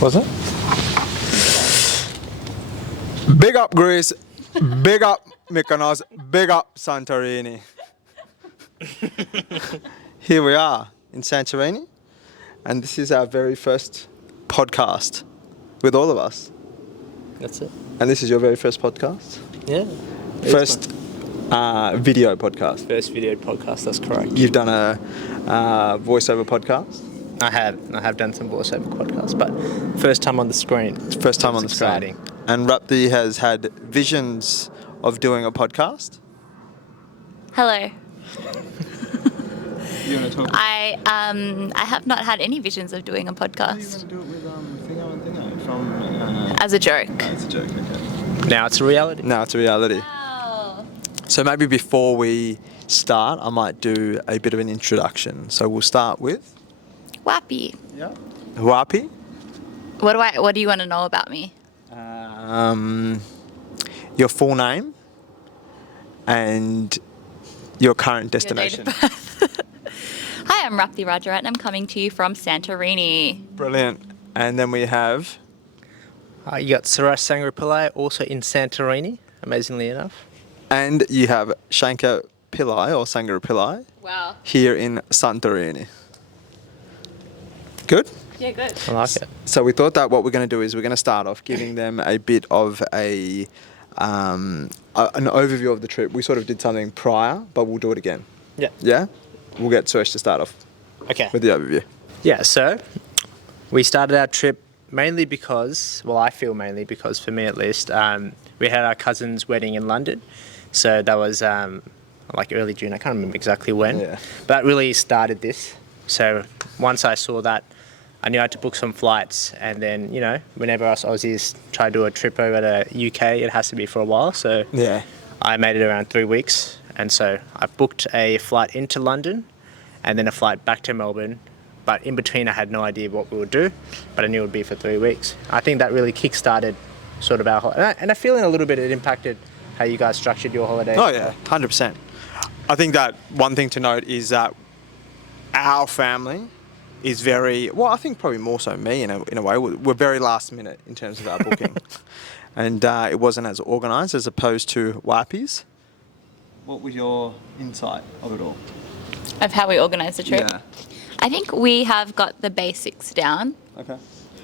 Was it? Big up Greece, big up Mykonos, big up Santorini. Here we are in Santorini, and this is our very first podcast with all of us. That's it. And this is your very first podcast? Yeah. First video podcast. First video podcast, that's correct. You've done a voiceover podcast? I have done some voiceover podcasts, but first time on the screen. First time on the exciting. screen. And Rapti has had visions of doing a podcast. Hello. You want to talk? I have not had any visions of doing a podcast. do it with Thingo and Thingo from... As a joke. it's a joke, okay. Now it's a reality. No, it's a reality. Wow. So maybe before we start, I might do a bit of an introduction. So we'll start with... Wappy. Yeah. Huapi. What do you want to know about me? Your full name and your current destination. Your date of birth. Hi, I'm Rapti Rajarat and I'm coming to you from Santorini. Brilliant. And then we have... You got Suresh Sangarapillai, also in Santorini, amazingly enough. And you have Shankar Pillai or Sangarapillai Wow. here in Santorini. Good? Yeah, good. I like it. So we thought that what we're going to do is we're going to start off giving them a bit of an overview of the trip. We sort of did something prior, but we'll do it again. Yeah. Yeah? We'll get Suresh to start off Okay. with the overview. Yeah, so we started our trip mainly because, well, I feel mainly because, for me at least, we had our cousin's wedding in London. So that was like early June. I can't remember exactly when. Yeah. But that really started this. So once I saw that, I knew I had to book some flights. And then, you know, whenever us Aussies try to do a trip over to UK, it has to be for a while. So Yeah. I made it around 3 weeks. And so I booked a flight into London and then a flight back to Melbourne. But in between, I had no idea what we would do, but I knew it would be for 3 weeks. I think that really kick-started sort of our holiday. And I feel in a little bit it impacted how you guys structured your holiday. Oh, yeah, 100%. I think that one thing to note is that our family is very, well, I think probably more so me in a way, we're very last minute in terms of our booking. And it wasn't as organised as opposed to Wapi's. What was your insight of it all? Of how we organise the trip. I think we have got the basics down, Okay.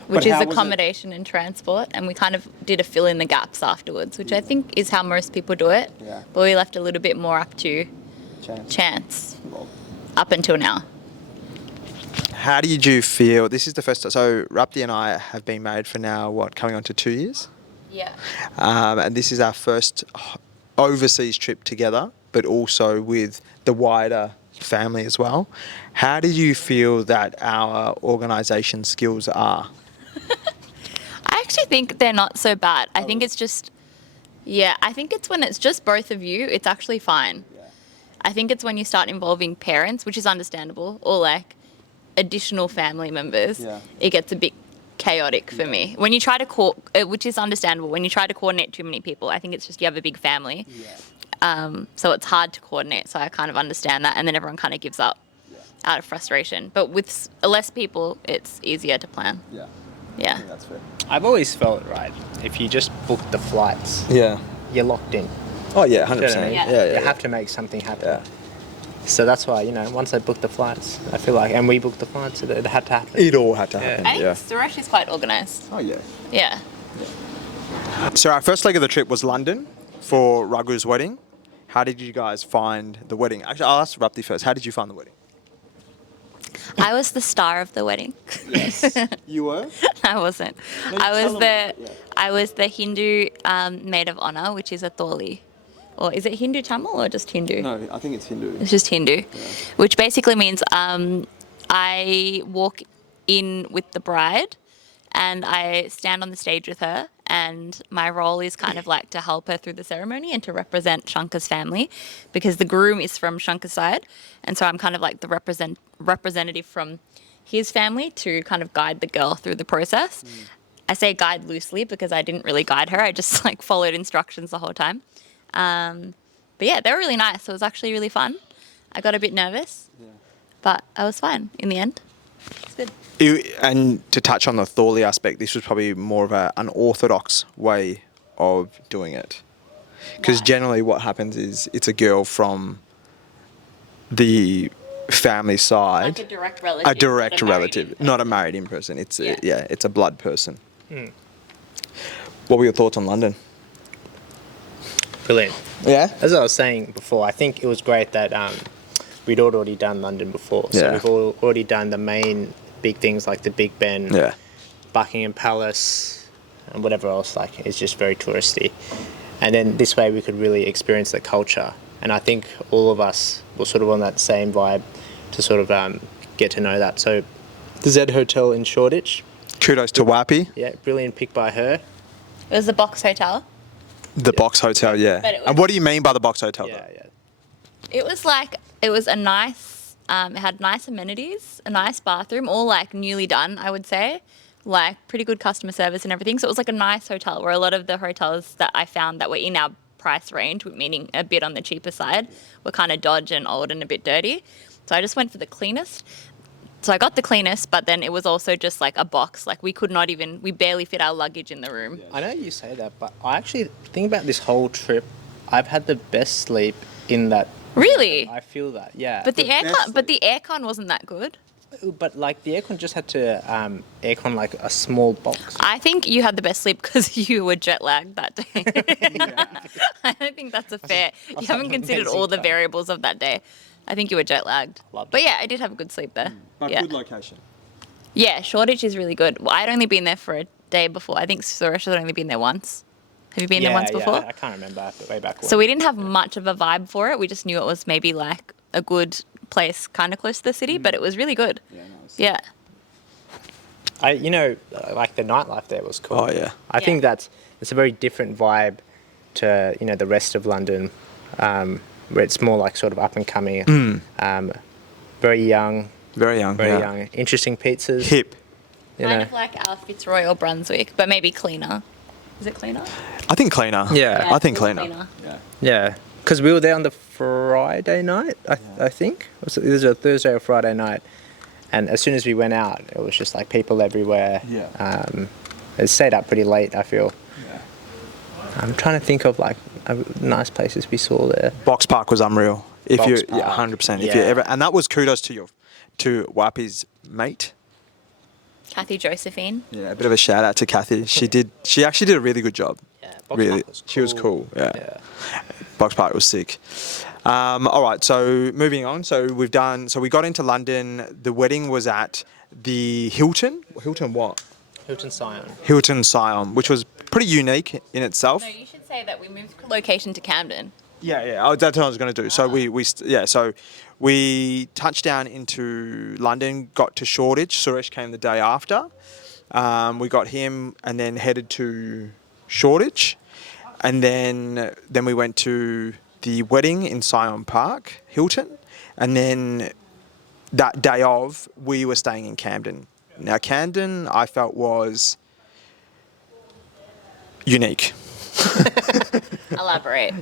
which But is how was it- accommodation and transport, and we kind of did a fill in the gaps afterwards, which I think is how most people do it. Yeah. But we left a little bit more up to chance up until now. How did you feel? This is the first time. So Rapti and I have been married for now, coming on to 2 years? Yeah. And this is our first overseas trip together, but also with the wider family as well. How did you feel that our organisation skills are? I actually think they're not so bad. I think it's just, I think it's when it's just both of you, it's actually fine. Yeah. I think it's when you start involving parents, which is understandable, or like additional family members, it gets a bit chaotic for me. When you try to which is understandable, when you try to coordinate too many people, I think it's just you have a big family. So it's hard to coordinate, so I kind of understand that, and then everyone kind of gives up out of frustration. But with less people, it's easier to plan. Yeah. Yeah. I think that's fair. I've always felt, right, if you just book the flights, Yeah. you're locked in. Oh, yeah, 100%. You know, Yeah. You have to make something happen. Yeah. So that's why, you know, once I booked the flights, I feel like, and we booked the flights, it had to happen. It all had to Yeah. happen, I think yeah. Suresh is quite organised. Oh, yeah. Yeah. So our first leg of the trip was London for Raghu's wedding. How did you guys find the wedding? Actually, I'll ask Rapti first. How did you find the wedding? I was the star of the wedding. Yes. You were? I wasn't. No, I was the Hindu maid of honor, which is a tholi. Or is it Hindu Tamil or just Hindu? No, I think it's Hindu. It's just Hindu, which basically means I walk in with the bride and I stand on the stage with her, and my role is kind of like to help her through the ceremony and to represent Shankar's family, because the groom is from Shankar's side, and so I'm kind of like the representative from his family to kind of guide the girl through the process. I say guide loosely because I didn't really guide her. I just like followed instructions the whole time. But yeah, they were really nice. So it was actually really fun. I got a bit nervous, but I was fine in the end. It's good. And to touch on the Thorley aspect, this was probably more of an unorthodox way of doing it. Because Why? generally what happens is it's a girl from the family side. Like a direct relative. A direct not a married relative, in not a person. married in person. It's Yeah. it's a blood person. What were your thoughts on London? Brilliant. Yeah. As I was saying before, I think it was great that we'd already done London before. So Yeah. we've already done the main big things like the Big Ben, Yeah. Buckingham Palace, and whatever else. Like, it's just very touristy. And then this way we could really experience the culture. And I think all of us were sort of on that same vibe to sort of get to know that. So the Z Hotel in Shoreditch, Kudos to Wappy, yeah, brilliant pick by her. It was the Box Hotel. the Box Hotel. Yeah. But it was- And what do you mean by the Box Hotel? Yeah, though? yeah. It was a nice, it had nice amenities, a nice bathroom, all like newly done, I would say. Like pretty good customer service and everything. So it was like a nice hotel where a lot of the hotels that I found that were in our price range, meaning a bit on the cheaper side, were kind of dodgy and old and a bit dirty. So I just went for the cleanest. So I got the cleanest, but then it was also just like a box. Like we barely fit our luggage in the room. I know you say that, but I actually think about this whole trip. I've had the best sleep in that. Really? I feel that, yeah. But the best aircon wasn't that good. But like the aircon just had to aircon like a small box. I think you had the best sleep because you were jet lagged that day. I don't think that's a fair. You haven't an considered amazing all the time. variables of that day. I think you were jet lagged. Loved But it. yeah, I did have a good sleep there. But Yeah. good location. Yeah, Shoreditch is really good. Well, I'd only been there for a day before. I think Suresh had only been there once. Have you been there once before? Yeah, I can't remember, but way back when. So we didn't have much of a vibe for it. We just knew it was maybe like a good place kind of close to the city, but it was really good. Yeah, nice. Yeah. Like the nightlife there was cool. Oh, yeah. I think it's a very different vibe to the rest of London, where it's more like sort of up and coming, very young, Very young. very yeah. young, interesting pizzas. Hip. You Kind know. of like our Fitzroy or Brunswick, but maybe cleaner. Is it cleaner? I think cleaner. Yeah. I think it's a little cleaner. Yeah, because we were there on the Friday night, I think. It was a Thursday or Friday night. And as soon as we went out, it was just like people everywhere. Yeah. It stayed up pretty late, I feel. I'm trying to think of like nice places we saw there. Box Park was unreal. If Box you, Park. 100%. If you Yeah. ever, and that was kudos to Wappy's mate. Kathy Josephine. Yeah, a bit of a shout out to Kathy. She actually did a really good job. Yeah, Box Really, Park was she was cool. cool. Yeah. Box Park was sick. All right, so moving on. So we got into London. The wedding was at the Hilton. Hilton what? Hilton Scion. Hilton Scion, which was pretty unique in itself. No, you should say that we moved location to Camden. Yeah. Oh, that's what I was going to do. So we touched down into London, got to Shoreditch. Suresh came the day after. We got him and then headed to Shoreditch, and then we went to the wedding in Scion Park, Hilton, and then that day of we were staying in Camden. Now Camden, I felt was unique. Elaborate.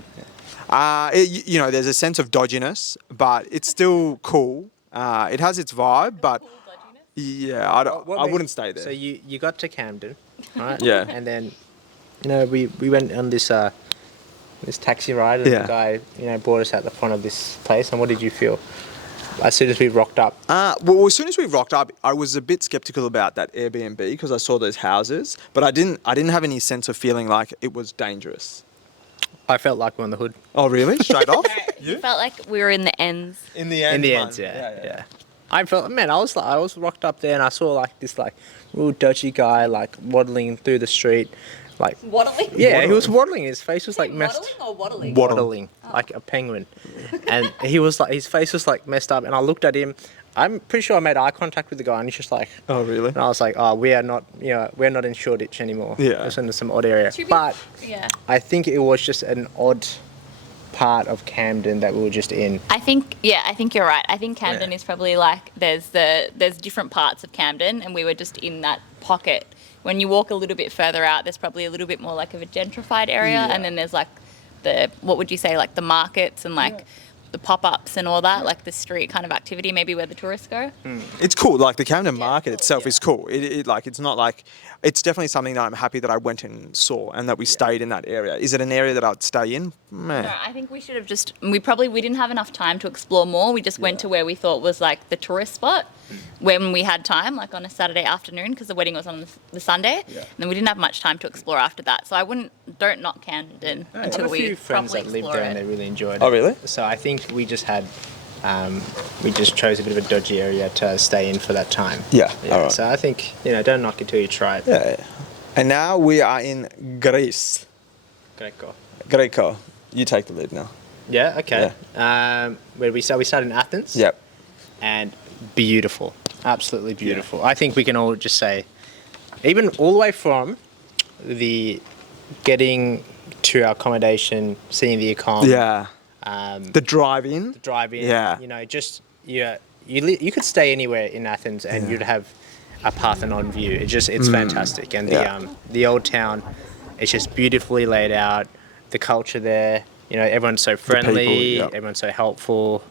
There's a sense of dodginess, but it's still cool. It has its vibe, but yeah, I wouldn't stay there. So you got to Camden, right? Yeah. And then, we went on this taxi ride, and Yeah. the guy, brought us at the front of this place. And what did you feel as soon as we rocked up? Well, as soon as we rocked up, I was a bit skeptical about that Airbnb because I saw those houses, but I didn't have any sense of feeling like it was dangerous. I felt like we were on the hood. Oh, really? Straight off? You felt like we were in the ends. In the end. In the end, yeah. I felt, man, I was rocked up there, and I saw like this like real dodgy guy like waddling through the street, like Waddling? yeah, he was waddling. His face was like messed. Waddling or waddling? Waddling like a penguin, and he was like his face was like messed up, and I looked at him. I'm pretty sure I made eye contact with the guy, and he's just like, Oh, really? and I was like, oh, we're not in Shoreditch anymore. Yeah. It's in some odd area, To be- but Yeah. I think it was just an odd part of Camden that we were just in. I think you're right. I think Camden is probably like there's different parts of Camden, and we were just in that pocket. When you walk a little bit further out, there's probably a little bit more like of a gentrified area, and then there's like what would you say, like the markets and like the pop-ups and all that, like the street kind of activity, maybe where the tourists go. It's cool. Like the Camden Market cool, itself is cool. It's not like, it's definitely something that I'm happy that I went and saw and that we stayed in that area. Is it an area that I'd stay in? Meh. No, I think we should have we didn't have enough time to explore more. We just went to where we thought was like the tourist spot when we had time, like on a Saturday afternoon, because the wedding was on the Sunday. Yeah. And then we didn't have much time to explore after that. So don't knock Camden until a few we friends properly that lived explore there it. and they really enjoyed it. Oh, really? So I think we just chose a bit of a dodgy area to stay in for that time. Yeah, alright. So I think, don't knock it till you try it. Yeah. And now we are in Greece. Greco. Greco. You take the lead now. Yeah, okay. Where we started in Athens. Yep. And beautiful. Absolutely beautiful. I think we can all just say, even all the way from the getting to our accommodation, seeing the economy. Yeah. The drive-in. Drive-in. Yeah. You could stay anywhere in Athens and you'd have a Parthenon view. It's fantastic. And the old town, it's just beautifully laid out. The culture there, everyone's so friendly, people, everyone's so helpful.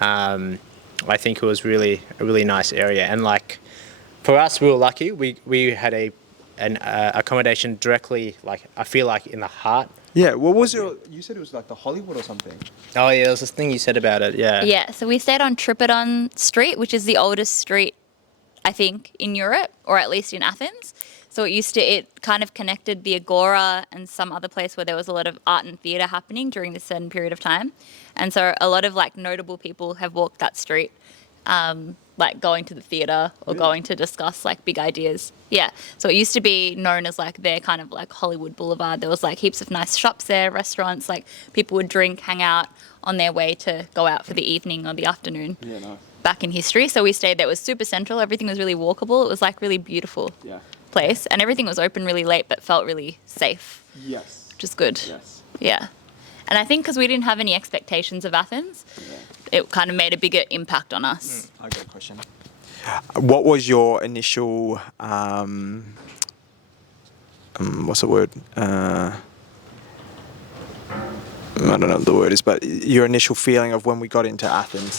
I think it was really a really nice area. And like for us, we were lucky. We had an accommodation directly, like I feel like in the heart. Yeah. What was you said it was like the Hollywood or something. Oh yeah, there was this thing you said about it. Yeah. Yeah, so we stayed on Tripodon Street, which is the oldest street, I think, in Europe, or at least in Athens. So it kind of connected the Agora and some other place where there was a lot of art and theatre happening during this certain period of time. And so a lot of like notable people have walked that street, like going to the theatre or going to discuss like big ideas. Yeah. So it used to be known as like their kind of like Hollywood Boulevard. There was like heaps of nice shops there, restaurants, like people would drink, hang out on their way to go out for the evening or the afternoon. Yeah, no. Back in history. So we stayed there. It was super central. Everything was really walkable. It was like really beautiful. Yeah. Place, and everything was open really late but felt really safe, Yes. which is good. Yes. Yeah. And I think because we didn't have any expectations of Athens, it kind of made a bigger impact on us. I got a question. What was your initial what's the word? I don't know what the word is, but your initial feeling of when we got into Athens?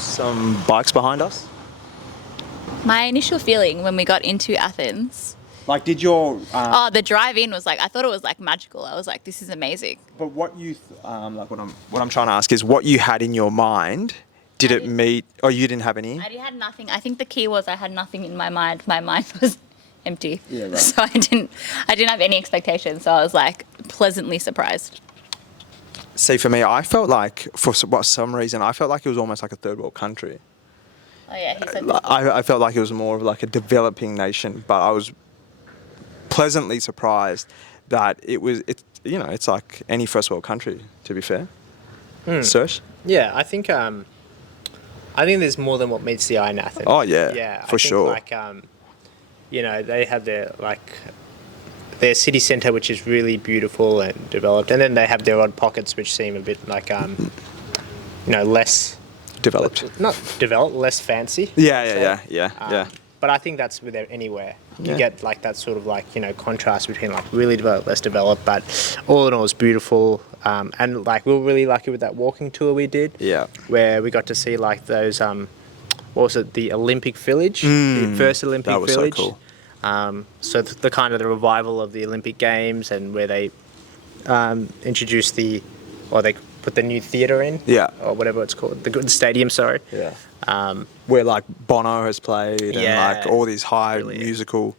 Some bikes behind us? My initial feeling when we got into Athens, Like, did your... the drive-in was like, I thought it was like magical. I was like, this is amazing. But what you... like, what I'm trying to ask is what you had in your mind, did it meet... Or you didn't have any? I had nothing. I think the key was I had nothing in my mind. My mind was empty. Yeah, right. So I didn't have any expectations. So I was like pleasantly surprised. See, for me, I felt like, for some reason, I felt like it was almost like a third world country. Oh yeah, he said I felt like it was more of like a developing nation, but I was pleasantly surprised that it's like any first world country, to be fair. Serge? Yeah, I think there's more than what meets the eye in Athens. Oh yeah, Yeah, for sure. Like they have their city centre, which is really beautiful and developed, and then they have their odd pockets which seem a bit like less Developed. not developed, less fancy. Yeah. But I think that's with anywhere. You Yeah. get like that sort of contrast between like really developed, less developed, but all in all it's beautiful. And like we were really lucky with that walking tour we did. Yeah. Where we got to see like those what was it, the Olympic Village, the first Olympic that was Village. so cool. So the kind of the revival of the Olympic Games, and where they introduced they put the new theatre in. Yeah. Or whatever it's called, the stadium. Sorry. Yeah. Where like Bono has played and Yeah. like all these high Brilliant. musical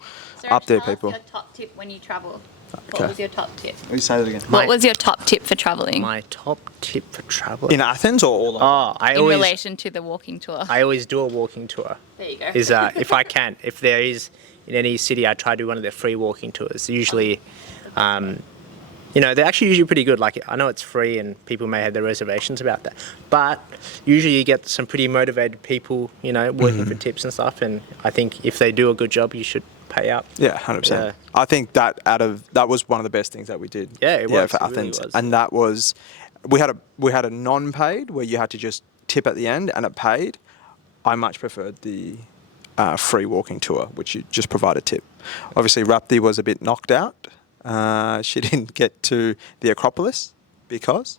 up there people. Your top tip when you travel. Okay. What was your top tip? Will you say that again? What was your top tip for traveling My top tip for traveling. In Athens or all over? I in always relation to the walking tour? I always do a walking tour. There you go. Is if there is in any city, I try to do one of their free walking tours. Usually, they're actually usually pretty good. Like I know it's free and people may have their reservations about that, but usually you get some pretty motivated people, working for tips and stuff. And I think if they do a good job, you should pay up. Yeah, 100%. Yeah. I think that was one of the best things that we did. Yeah, it was. for It really Athens, was. and that was we had a non-paid where you had to just tip at the end, and it paid. I much preferred the free walking tour, which you just provide a tip. Obviously, Rapti was a bit knocked out. She didn't get to the Acropolis because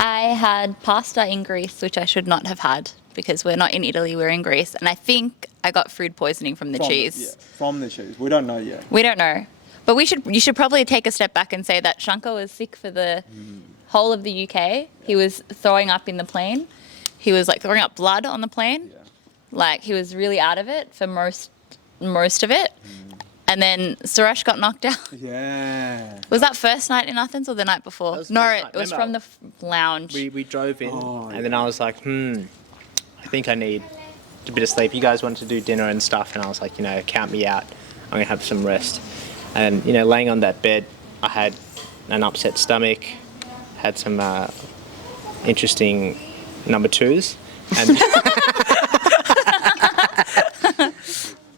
I had pasta in Greece, which I should not have had because we're not in Italy, we're in Greece. And I think I got food poisoning from the cheese. From the cheese. We don't know yet. We don't know. But you should probably take a step back and say that Shankar was sick for the whole of the UK. He was throwing up in the plane. He was like throwing up blood on the plane. Yeah. Like he was really out of it for most of it. And then Suresh got knocked out. Yeah. Was that first night in Athens or the night before? That was No, first night. it was Remember, from the lounge. We drove in, Oh, and then I was like, I think I need a bit of sleep. You guys wanted to do dinner and stuff, and I was like, count me out. I'm gonna have some rest. And laying on that bed, I had an upset stomach, had some interesting number twos, and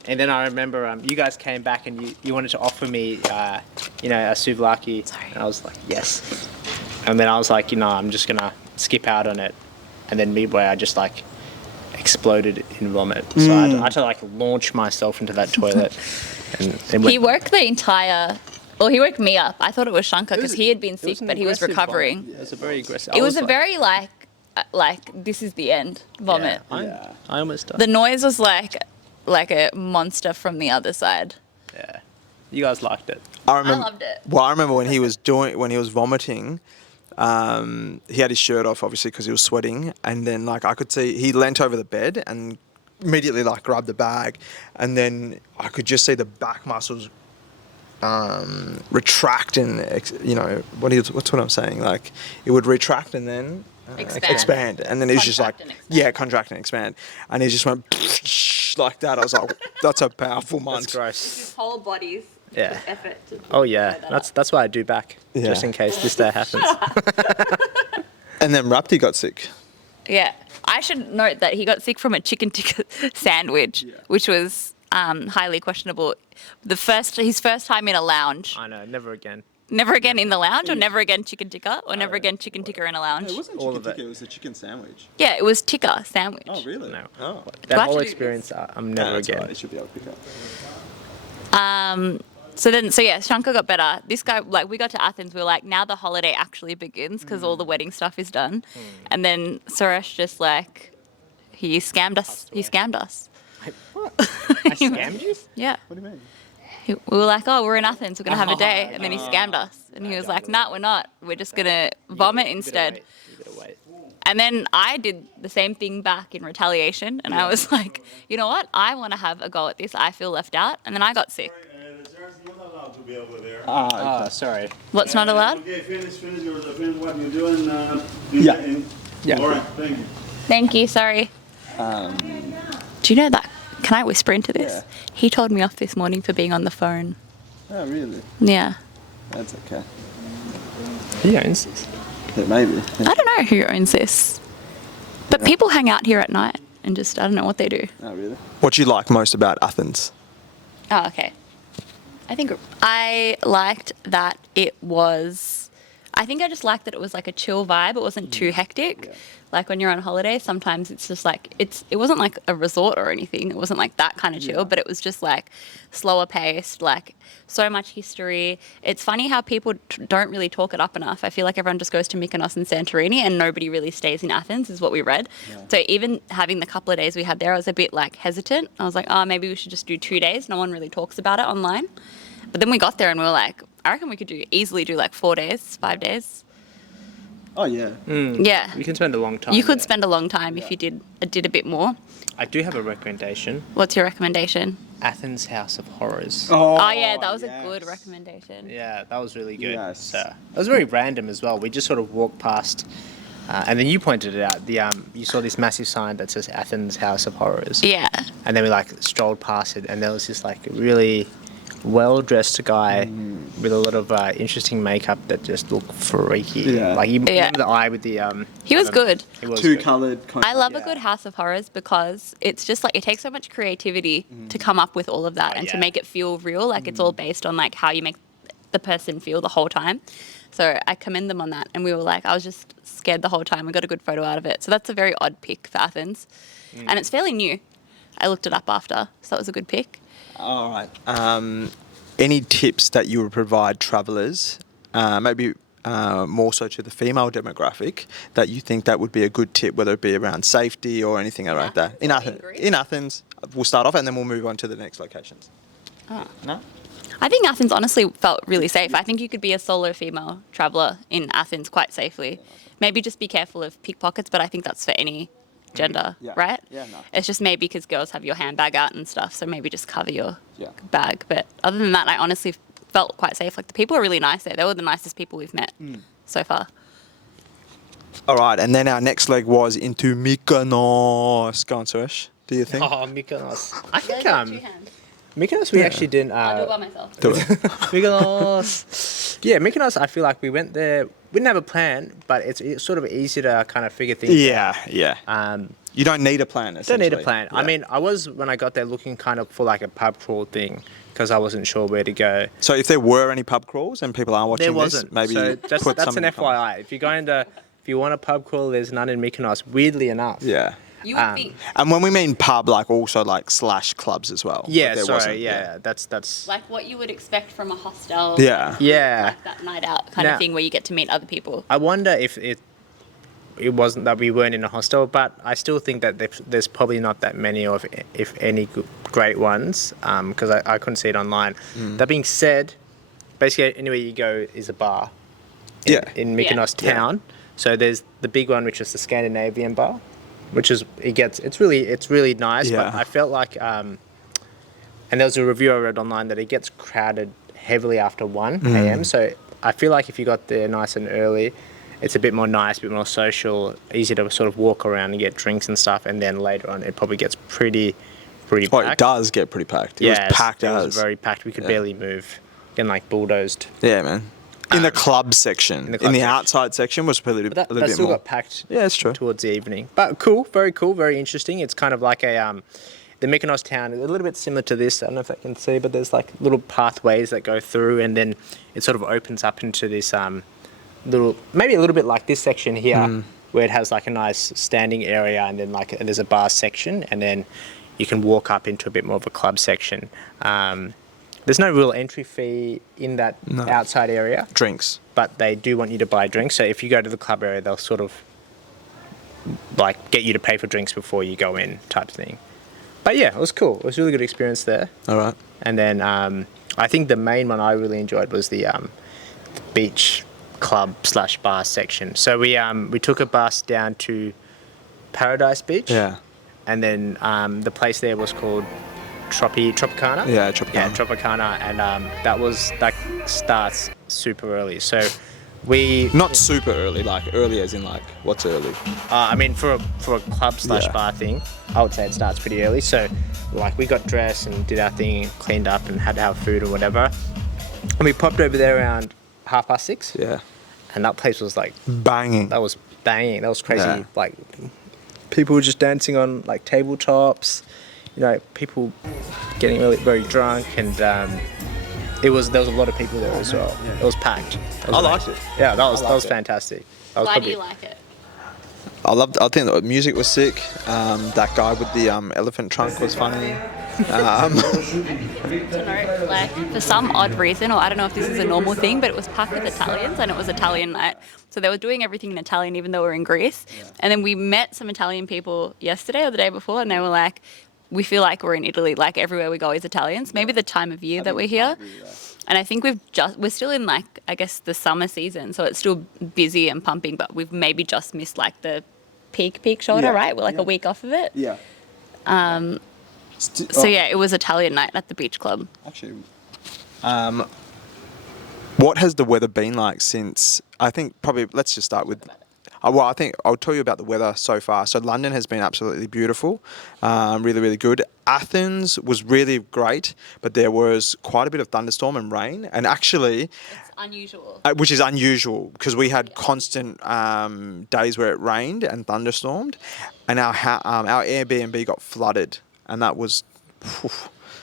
and then I remember you guys came back and you wanted to offer me, a souvlaki, and I was like, yes. And then I was like, I'm just gonna skip out on it, and then midway I just like exploded in vomit. So I had to like launch myself into that toilet. And He woke he woke me up. I thought it was Shankar because he had been sick, but he was recovering. It was a very aggressive. It was a very like this is the end vomit. I almost died. The noise was like a monster from the other side. Yeah, you guys liked it. I remember. loved it. Well, I remember when he was vomiting. He had his shirt off, obviously, because he was sweating, and then like I could see he leant over the bed and immediately like grabbed the bag, and then I could just see the back muscles retract and what's what I'm saying, like it would retract and then expand, and then it was just like contract and expand, and he just went like that. I was like, that's a powerful month. That's gross. His whole body's effort. Oh yeah, that's what I do back, just in case this day happens. And then Rapti got sick. Yeah. I should note that he got sick from a chicken tikka sandwich, which was highly questionable. His first time in a lounge. I know, never again. Never again in the lounge, or never again chicken tikka, or never again chicken tikka in a lounge? It wasn't All chicken of it. tikka, it was a chicken sandwich. Yeah, it was tikka sandwich. Oh, really? No. Oh. That Glad whole to do experience, I'm never That's again. right, it should be able to pick up. So Shankar got better. This guy, like, we got to Athens, we were like, now the holiday actually begins because all the wedding stuff is done. And then Suresh just like, he scammed us. He scammed us. What? I scammed you? Yeah. What do you mean? We were like, oh, we're in Athens, we're going to have a day. And then he scammed us. And he was like, nah, we're not. We're just going to vomit instead. You better wait. And then I did the same thing back in retaliation. And I was like, you know what? I want to have a go at this. I feel left out. And then I got sick. You're not allowed to be over there. Oh, sorry. What's not allowed? Okay, finish what you're doing. Yeah. All right, thank you. Thank you, sorry. Do you know that? Can I whisper into this? Yeah. He told me off this morning for being on the phone. Oh, really? Yeah. That's okay. He owns this. Yeah, maybe. I don't know who owns this. But people hang out here at night and just, I don't know what they do. Oh, really? What do you like most about Athens? Oh, okay. I think I liked that I just liked that it was like a chill vibe. It wasn't too hectic. Yeah. Like when you're on holiday, sometimes it's just like, it wasn't like a resort or anything. It wasn't like that kind of chill, but it was just like slower paced, like so much history. It's funny how people don't really talk it up enough. I feel like everyone just goes to Mykonos and Santorini and nobody really stays in Athens is what we read. Yeah. So even having the couple of days we had there, I was a bit like hesitant. I was like, oh, maybe we should just do 2 days. No one really talks about it online. But then we got there and we were like, I reckon we could easily do like 4 days, 5 days. Oh, yeah. Yeah. You can spend a long time. You could spend a long time if you did a bit more. I do have a recommendation. What's your recommendation? Athens House of Horrors. Oh yeah, that was a good recommendation. Yeah, that was really good. Yes. So, it was very random as well. We just sort of walked past, and then you pointed it out. You saw this massive sign that says Athens House of Horrors. Yeah. And then we like strolled past it, and there was this like really well-dressed guy with a lot of interesting makeup that just looked freaky. Yeah. Like you remember the eye with the He was good. He was Two good. coloured. I love a good House of Horrors because it's just like it takes so much creativity to come up with all of that and to yeah. make it feel real. Like it's all based on like how you make the person feel the whole time. So I commend them on that. And we were like, I was just scared the whole time. We got a good photo out of it. So that's a very odd pick for Athens. And it's fairly new. I looked it up after, so that was a good pick. All right. Any tips that you would provide travellers, maybe more so to the female demographic, that you think that would be a good tip, whether it be around safety or anything like that? In Athens, we'll start off and then we'll move on to the next locations. No? I think Athens honestly felt really safe. I think you could be a solo female traveller in Athens quite safely. Maybe just be careful of pickpockets, but I think that's for any gender, right? Yeah, no. It's just maybe because girls have your handbag out and stuff, so maybe just cover your bag. But other than that, I honestly felt quite safe. Like, the people are really nice there. They were the nicest people we've met so far. All right, and then our next leg was into Mykonos. Go on, Suresh. Do you think? Oh, Mykonos. I think Mykonos, we actually didn't. I'll do it by myself. Do it. Mykonos. Yeah, Mykonos, I feel like we went there. We didn't have a plan, but it's sort of easy to kind of figure things out. Yeah. You don't need a plan, Don't essentially. need a plan. Yeah. I mean, I was, when I got there, looking kind of for like a pub crawl thing because I wasn't sure where to go. So if there were any pub crawls and people are watching There wasn't. this, maybe so put that's some an in the comments. FYI. If you want a pub crawl, there's none in Mykonos. Weirdly enough. Yeah. You would think. And when we mean pub, like also like / clubs as well. Yeah, But there sorry. wasn't, Yeah, that's. Like what you would expect from a hostel. Yeah. Yeah. Like that night out kind Now- of thing where you get to meet other people. I wonder if it wasn't that we weren't in a hostel, but I still think that there's probably not that many of, if any, great ones, because I couldn't see it online. That being said, basically anywhere you go is a bar. In Mykonos Yeah. town. So there's the big one, which is the Scandinavian bar, which is it's really nice. Yeah. But I felt like and there was a review I read online that it gets crowded heavily after 1 a.m. So I feel like if you got there nice and early, it's a bit more nice, a bit more social, easy to sort of walk around and get drinks and stuff. And then later on, it probably gets pretty packed. Oh, it does get pretty packed. It was packed It as. was very packed. We could barely move. Getting like bulldozed. Yeah, man. In the club section. In the, club section. outside section was probably But a little that bit still more. got packed. Yeah, it's true. Towards the evening, but cool, very interesting. It's kind of like a the Mykonos town is a little bit similar to this. I don't know if I can see, but there's like little pathways that go through, and then it sort of opens up into this little, maybe a little bit like this section here, where it has like a nice standing area, and then there's a bar section, and then you can walk up into a bit more of a club section. There's no real entry fee in that outside area. Drinks. But they do want you to buy drinks. So if you go to the club area, they'll sort of like get you to pay for drinks before you go in, type of thing. But yeah, it was cool. It was a really good experience there. All right. And then I think the main one I really enjoyed was the beach club / bar section. So we took a bus down to Paradise Beach. Yeah. And then the place there was called Tropicana. Yeah, Tropicana. Yeah, Tropicana, and that starts super early. So Not super early, like early as in like, what's early? I mean for a club / bar thing, I would say it starts pretty early. So like we got dressed and did our thing, cleaned up, and had to have food or whatever. And we popped over there around 6:30. Yeah. And that place was like Banging. that was banging. That was crazy. Yeah. Like people were just dancing on like tabletops. You know, people getting really very drunk, and there was a lot of people there as well. It was packed. I liked it. Yeah, that was liked it. fantastic. That was Why do probably- you like it? I think the music was sick. That guy with the elephant trunk was funny. To know, like, for some odd reason, or I don't know if this is a normal thing, but it was packed with Italians and it was Italian night. So they were doing everything in Italian even though we're in Greece. And then we met some Italian people yesterday or the day before, and they were like, we feel like we're in Italy, like everywhere we go is Italians. Maybe the time of year that we're here. And I think we're still in like, I guess, the summer season, so it's still busy and pumping, but we've maybe just missed like the peak shoulder, right? We're like a week off of it. Yeah. So yeah, it was Italian night at the beach club. Actually, what has the weather been like since? I think probably let's just start with. Well, I think I'll tell you about the weather so far. So London has been absolutely beautiful, really good. Athens was really great, but there was quite a bit of thunderstorm and rain, and actually, It's unusual. which is unusual because we had constant days where it rained and thunderstormed, and our Airbnb got flooded, and that was.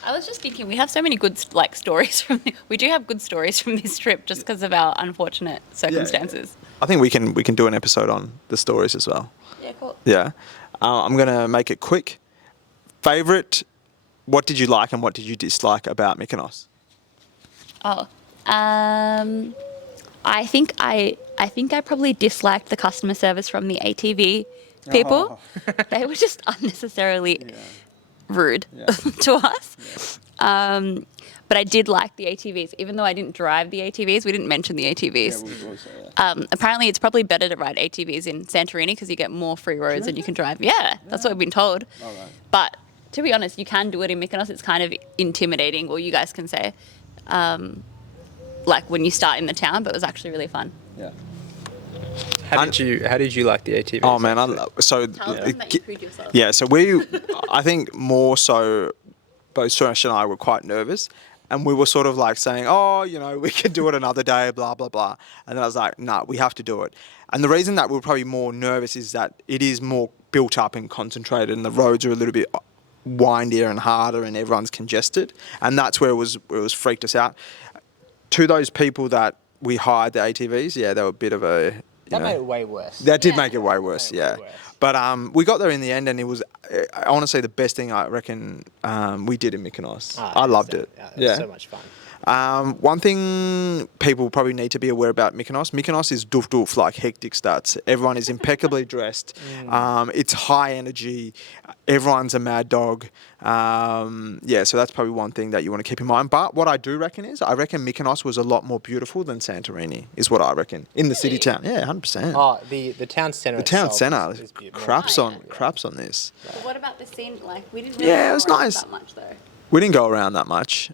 I was just thinking, we have so many good stories we do have good stories from this trip just because of our unfortunate circumstances. I think we can do an episode on the stories as well. Yeah, cool. Yeah. I'm going to make it quick. Favourite, what did you like and what did you dislike about Mykonos? Oh, I think I probably disliked the customer service from the ATV people. They were just unnecessarily rude to us. But I did like the ATVs, even though I didn't drive the ATVs. We didn't mention the ATVs. Apparently, it's probably better to ride ATVs in Santorini because you get more free roads and you can drive. Yeah, that's what we've been told. But to be honest, you can do it in Mykonos. It's kind of intimidating, or you guys can say, like when you start in the town. But it was actually really fun. Yeah. How did you like the ATV? Oh man, Tell them that you proved yourself. yeah. So I think more so, both Suresh and I were quite nervous, and we were sort of like saying, oh, you know, we could do it another day, blah blah blah. And then I was like, nah, we have to do it. And the reason that we were probably more nervous is that it is more built up and concentrated, and the roads are a little bit windier and harder, and everyone's congested, and that's where it was freaked us out. To those people that we hired the ATVs, yeah, they were a bit of a. That made it way worse. That did make it way worse, yeah. But we got there in the end, and it was, I want to say, the best thing I reckon we did in Mykonos. I loved it. It was so much fun. One thing people probably need to be aware about Mykonos is doof, like hectic stats. Everyone is impeccably dressed. It's high energy. Everyone's a mad dog. Yeah, so that's probably one thing that you want to keep in mind. But what I do reckon is, I reckon Mykonos was a lot more beautiful than Santorini, is what I reckon. In the city town. Yeah, 100%. Oh, the town centre. The town centre is beautiful. craps on this. But what about the scene? Like, we didn't really Yeah, it was go around nice. that much, though. We didn't go around that much.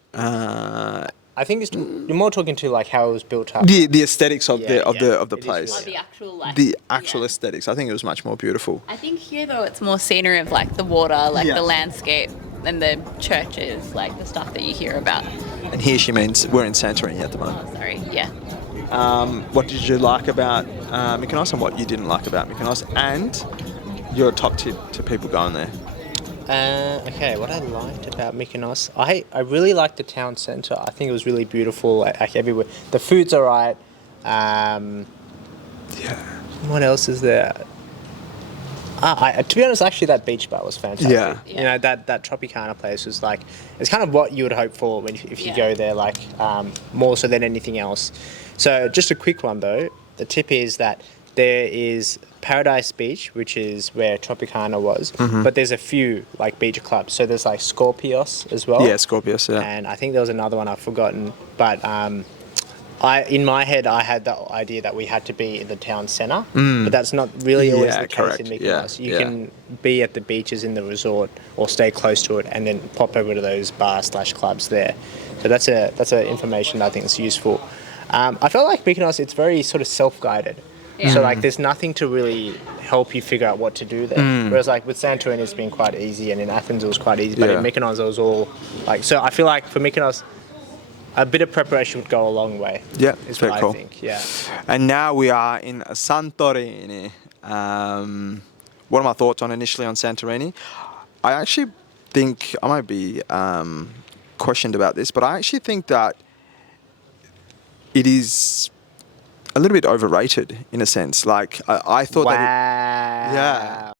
I think you're more talking to like how it was built up. The aesthetics of the It is place. Oh, the actual, like... The actual yeah. aesthetics. I think it was much more beautiful. I think here, though, it's more scenery of, like, the water, like, Yeah. the landscape and the churches, like, the stuff that you hear about. And here she means we're in Santorini at the moment. Oh, sorry. Yeah. What did you like about Mykonos, and what you didn't like about Mykonos, and your top tip to people going there? Okay, what I liked about Mykonos, I really liked the town centre. I think it was really beautiful, like everywhere. The food's alright. Yeah. What else is there? To be honest, actually, that beach bar was fantastic. Yeah. You know, that Tropicana place was like, it's kind of what you would hope for if you go there, like more so than anything else. So just a quick one though. The tip is that there is Paradise Beach, which is where Tropicana was, but there's a few like beach clubs. So there's like Scorpios as well. Yeah, Scorpios, yeah. And I think there was another one I've forgotten. But in my head, I had the idea that we had to be in the town centre, but that's not really always the case correct. in Mykonos. Yeah, You can be at the beaches in the resort or stay close to it, and then pop over to those bars/clubs there. So that's a information that I think is useful. I felt like Mykonos, it's very sort of self-guided. Yeah. So like there's nothing to really help you figure out what to do there. Whereas like with Santorini it's been quite easy, and in Athens it was quite easy, but in Mykonos it was all like, so I feel like for Mykonos a bit of preparation would go a long way. Yeah, is it's very what cool. I think. Yeah. And now we are in Santorini. What are my thoughts on initially on Santorini? I actually think, I might be questioned about this, but I actually think that it is a little bit overrated in a sense. Like I thought Wow. that. Yeah.